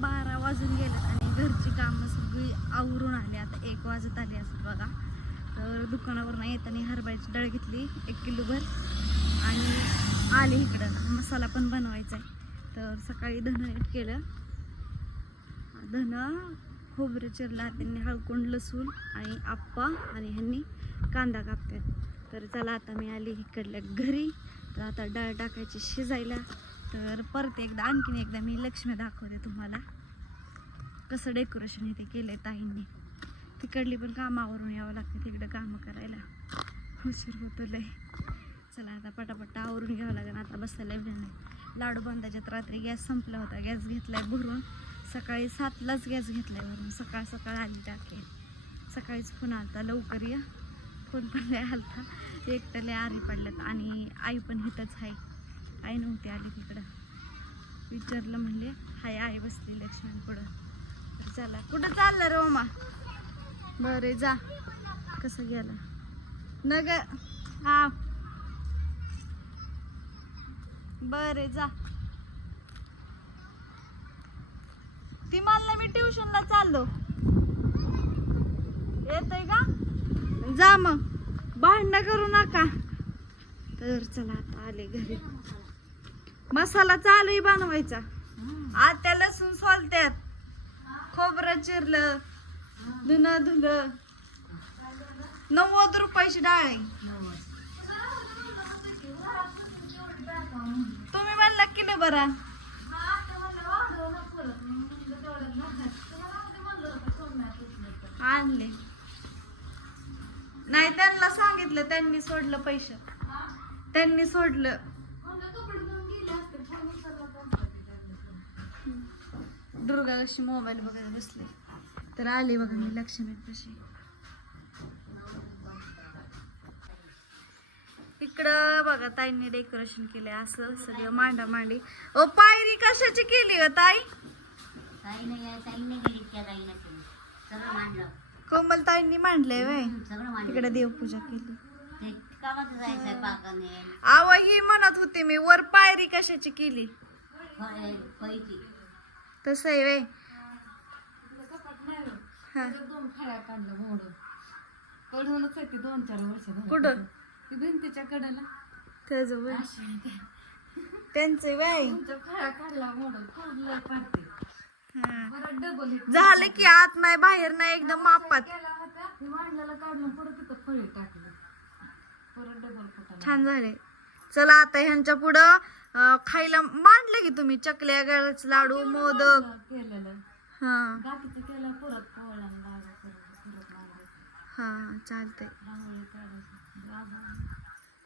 बारा वाजून गेलेत आणि घरची कामं सगळी आवरून आली. आता एक वाजत आली असं बघा. तर दुकानावरून येताना हरभऱ्याची डाळ घेतली एक किलोभर आणि आले इकडं. मसाला पण बनवायचा आहे तर सकाळी धनं नीट केलं. धनं खोबरं चिरला त्यांनी हळकुंड लसूण आणि आप्पा आणि ह्यांनी कांदा कापतात तर चला आता मी आली इकडल्या घरी. तर आता डाळ टाकायची शिजायला. तर परत एकदा आणखीन एकदा मी लक्ष्मी दाखवते तुम्हाला. कसं डेकोरेशन इथे केलं आहे ताईंनी. तिकडली पण कामावरून यावं लागतं तिकडं कामं करायला. उशीर होतो लय. चला आता पटापट आवरून घ्यावं लागेल आता बसायला वेळ नाही. लाडू बांधायच्यात रात्री गॅस संपला होता गॅस घेतलाय भरून. सकाळी सातलाच गॅस घेतलाय भरून. सकाळ सकाळ आली टाके. सकाळीच फोन आलता लवकर या. फोन पण लय आलता. एकटं लय आरी पडल्यात आणि आई पण इथंच आहे. आई नव्हती आली तिकडं विचारलं म्हणले हाय आई बसली लक्ष्मण पुढं. तर चला कुठं चाललं रे ओमा? बरे जा. कसं गेला? न ग हा. बरे जा. ती मला मी ट्युशनला चाललो. येतय का? जा मग. भांडणं करू नका. तर चला आता आले घरी. मसाला चालू आहे बनवायचा आता लसूण सोलत्यात. खोबरं चिरलं धुणं धुलं. नव्वद रुपयाची डाळ आहे. तुम्ही म्हणला किलो बरा? आणले. नाही त्यांना सांगितलं त्यांनी सोडलं पैसे. त्यांनी सोडलं. दुर्गा कशी मोबाईल बघत बसले. तर आले बघा मी लक्ष्मी कशी इकडं बघा ताईंनी डेकोरेशन केलंय असं सगळं मांडा मांडी ओ पायरी कशाची केली ग ताई? केली. मांडलं. कोमल ताईंनी मांडलंय वय मांडलं. इकडे देवपूजा केली. आव ही म्हणत होती मी वर पायरी कशाची केली? तसं आहे वे हा दोन काढलं कडूनच आहे ती दोन चार वर्ष झाली. कुठं ती भिंतीच्या कडेला त्याचं वय अशी आहे ती. त्यांचे वय तुमच्या काढला खूप लय पाडते हा. परत डबल झालं की आत नाही बाहेर नाही एकदम मापात केला होता काढून परत तिथं फळे परत डबल फुटाला छान झाले चला आता ह्यांच्या पुढं अं, खायला मांडले की तुम्ही? चकल्या गळ्याचे लाडू मोदक. केलेलं. हा. बाकीचं केलं परत पोळ्या लाडू परत परत मांडायचं हा चालतंय. रांगोळी काढायची. राधा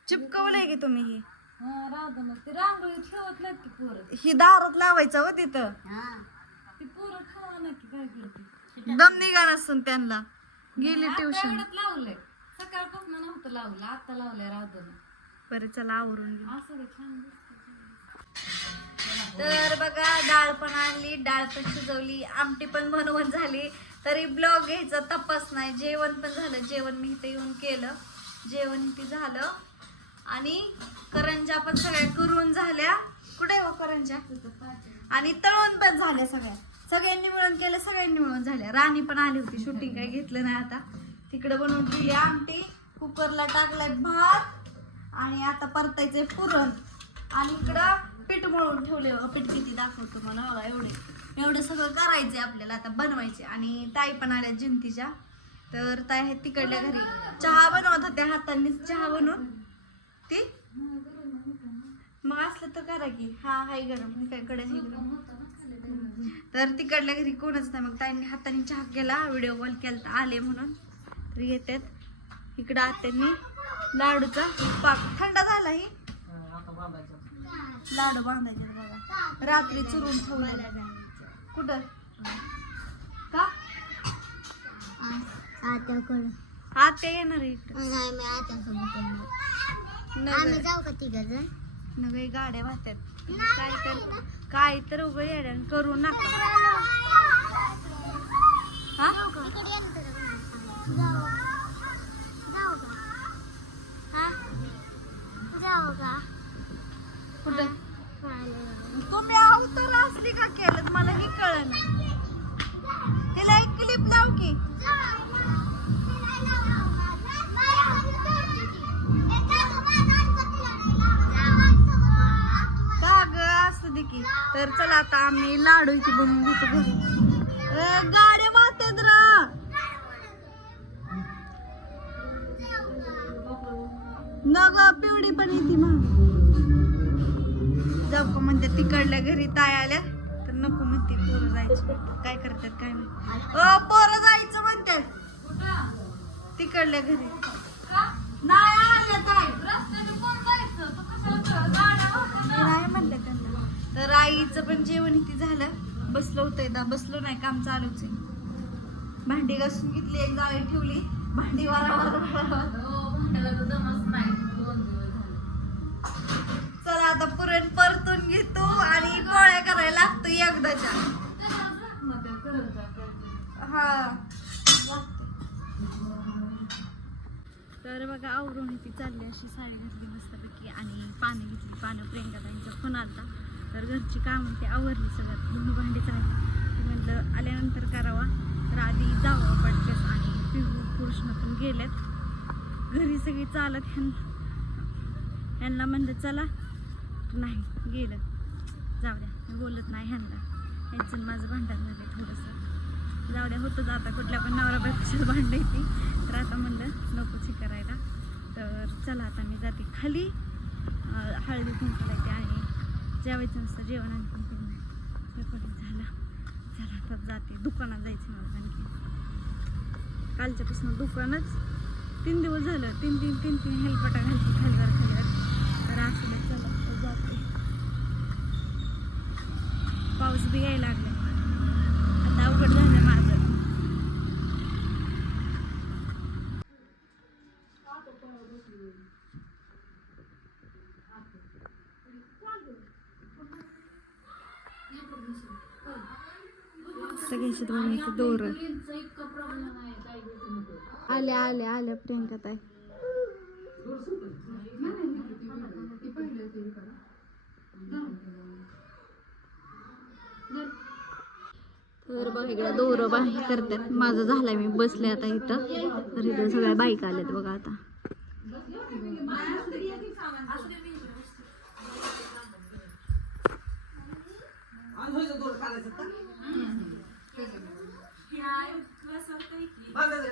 चिपकवलंय की तुम्ही ही? हा राधा मग ती रांगोळी ठेवत नाहीत की पोरं. ही दारात लावायचं हो तिथं. हा. ती पोरं ठेवा नाही की काय करते. दम निघा नसून त्यांना. गेली ट्युशन लावलंय. सकाळपासून नव्हतं लावलं आता लावलंय राधन बरं चला आवरून असं छान दिसतं. तर बघा डाळ पण आणली डाळ पण शिजवली आमटी पण बनवून झाली. तरी ब्लॉग घ्यायचा तपास नाही. जेवण पण झालं. जेवण मी इथे येऊन केलं. जेवण इथे झालं. आणि करंजा पण सगळ्या करून झाल्या. कुठे आहे हो करंजा आणि तळून पण झाल्या सगळ्या. सगळ्यांनी मिळून केलं सगळ्यांनी मिळून झाल्या. राणी पण आली होती शूटिंग काही घेतलं नाही आता. तिकडे बनवून दिली आमटी. कुकरला टाकलाय भात. आणि आता परतायचंय पुरण. आणि इकडं पीठ मळून ठेवले बघा पीठ किती दाखवतो मला बघा एवढे. एवढं सगळं करायचंय आपल्याला आता बनवायचे आणि ताई पण आल्या जिंतीच्या. तर ताई आहेत तिकडल्या घरी. चहा बनवत होत्या हातांनी चहा बनवून. ती? मग असलं तर करा की. हा हाय गरम. काय कडे गरम. तर तिकडल्या घरी कोणच नाही. मग ताईंनी हाताने चहा केला व्हिडिओ कॉल केला तर आले म्हणून. तर येतात. इकडं आत्यांनी लाडूचा पाक. थंड झाला ही. लाडू बांधायचे बघा. रात्री चुरून ठेवले कुठं? का? आत्या येणार आहे इकडं. नाही मी आता सोबत येणार. नगर आम्ही जाऊ का तिघ जण? नवे गाड्या वाहतात काय तर काय तर उघड येड्या करू नका. हा? आम्ही लाडू इथे बनवून घेतो घरी गाडी मातेंद्र नग पिवडी पण येते मग. जाऊ का म्हणते तिकडल्या घरी ताय आल्या. तर नको म्हणते पोरं जायची. काय करतात काय अ पोरं जायचं म्हणतात कुठं? तिकडल्या घरी? नाही आल्या ताय तर. नाही म्हणलं त्यांना. तर आईचं पण जेवण इथे झालं. बसलो होतं एकदा. बसलो नाही काम चालूच आहे. भांडी घासून घेतली एक जाळी ठेवली. भांडी वारा चला आता पुरण परतून घेतो आणि पोळ्या करायला लागतो एकदाच्या. हा. तर बघा आवरून ती चालली अशी साडी घातली मस्तपैकी आणि पाणी घेतली. पानं प्रियंका ताईंचा फोन आलता तर घरची कामं ते आवरली सगळ्यात धुणं भांडी चालली म्हटलं आल्यानंतर करावा. तर आधी जावं पडतेच आणि पिहू कृष्ण पण गेलेत. घरी सगळी चालत ह्यां ह्यांना म्हणलं चला. तर नाही गेलं जाऊ द्या. मी बोलत नाही ह्यांना. ह्यांचं माझं भांडण झालं थोडंसं. जाऊ द्या होतंच आता कुठल्या पण नवरा बायकोची भांडण येते तर आता म्हणलं नकोच हे करायला. तर चला आता मी जाते खाली. हळदी कुंकूला येते आणि जेवायचं नसतं जेवण आणखी केलं नाही. झाला. आता जाते. दुकानात जायचं मला आणखी. कालच्यापासून दुकानच तीन दिवस झालं. तीन तीन तीन तीन हेलपटा घालते खालीवर खालीवर. तर असं चला जाते. पाऊस बी यायला लागला आता अवघड झालं माझं सगळ्याशी दोन दोर. आल्या आल्या आल्या प्रियंका ताई. तर बघ इकडे दोर बाही करतात. माझं झालंय मी बसले आता इथं. तर इथं सगळ्या बाईक आल्यात बघा आता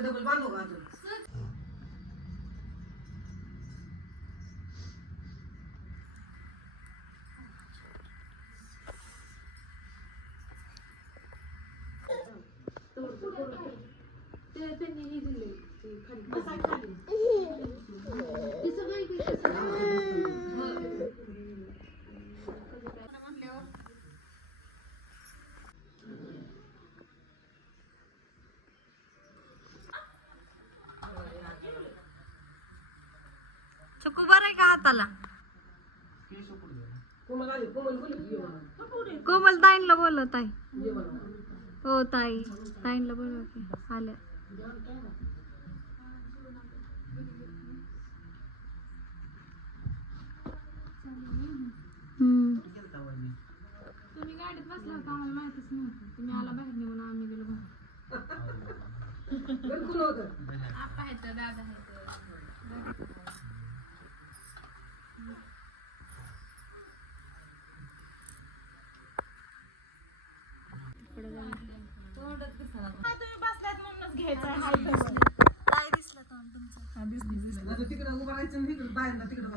डबल बांधू का अजून चुकू बर आहे का हाताला? कोमल आली बोलत बोलली कोमल ताईंला बोलव ताई. हो ताई. ताईंला बोलव की आल्या. हम्म गेलता वहिनी. तुम्ही गाडीत बसला होता आम्हाला माहितीच नव्हतं तुम्ही आला बाहेर निघून आम्ही गेलो बाहेर बिलकुल होतं. दादा आहेत ताई दिसला तोंड तुमचं आता तिकडे उभं राहायचं आणि इकडे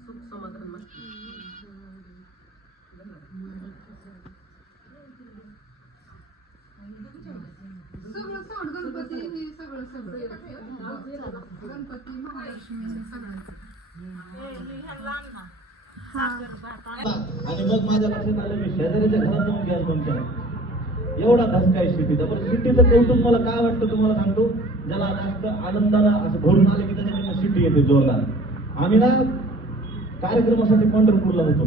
सुख समाधान सगळं सोड गणपती हे. सगळं सगळं गणपती महालक्ष्मी हे सगळं मग माझ्या लक्षात आलं मी शेजारीच्या घरात जाऊन गॅस बंद केला. एवढा धसका आहे शिट्टीचा पण शिट्टीचं कौतुक मला काय वाटतं तुम्हाला सांगतो? ज्याला जास्त आनंदाला असं भरून आलं की त्याच्याकडनं शिट्टी येते जोरदार. आम्ही ना कार्यक्रमासाठी पंढरपूरला होतो.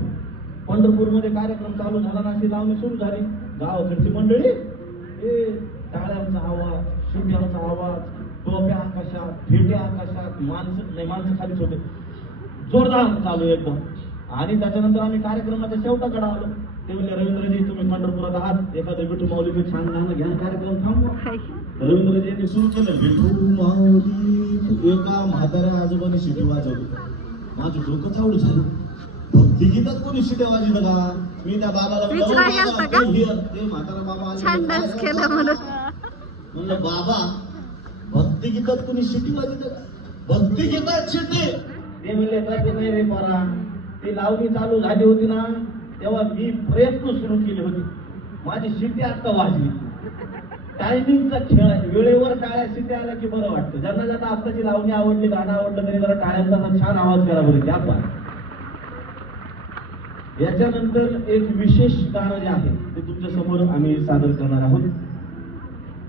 पंढरपूरमध्ये कार्यक्रम चालू झाला ना अशी लावणी सुरू झाली. गावाकडची मंडळी ए टाळ्यांचा आवाज शिट्ट्यांचा आवाज टोप्या आकाशात फेट्या आकाशात माणसं नाही माणसं खालीच होते. जोरदार चालू एकदम. आणि त्याच्यानंतर आम्ही कार्यक्रमाच्या शेवटाकडे आलो. ते म्हणजे रवींद्रजी तुम्ही पंढरपुरात आहात. एखादं विठू माऊलीचे छान गाणं घ्या कार्यक्रम थांबवा. रवींद्रजींनी सुरू केलं. विठू माऊली तू एका म्हाताऱ्या आजोबाने शिटी वाजवली. माझं डोकं चावलं झालं. भक्ती गीतात कोणी शिट्या वाजवलं का मी त्या बाबाला म्हणलं, विचारायला "ओ गेलता बाबा, का? ते here." ते म्हातारा बाबा म्हणलं बाबा भक्ती गीतात कोणी शिटी वाजवलं का भक्ती गीतात शिटी ते म्हणले तसं नाही रे परा. ती लावणी चालू झाली होती ना तेव्हा मी प्रयत्न सुरू केले होते. माझी शिट्टी आता वाजली. टायमिंगचा खेळ आहे. वेळेवर टाळ्या शिट्या आल्या की बरं वाटतं. ज्यांना ज्यांना आत्ताची लावणी आवडली गाणं आवडलं तरी जरा टाळ्यांचा छान आवाज करा बरं त्या पण. याच्यानंतर एक विशेष गाणं जे आहे ते तुमच्यासमोर आम्ही सादर करणार आहोत.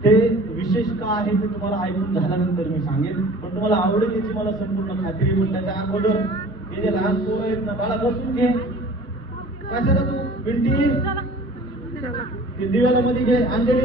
ते विशेष का आहे ते तुम्हाला ऐकून झाल्यानंतर मी सांगेन. पण तुम्हाला आवडेल याची मला संपूर्ण खात्री पण त्याच्या अगोदर हे जे लहान पोरं आहेत ना बाळा बसून घे. कशाला तू ते दिव्याला मध्ये घे अंजली.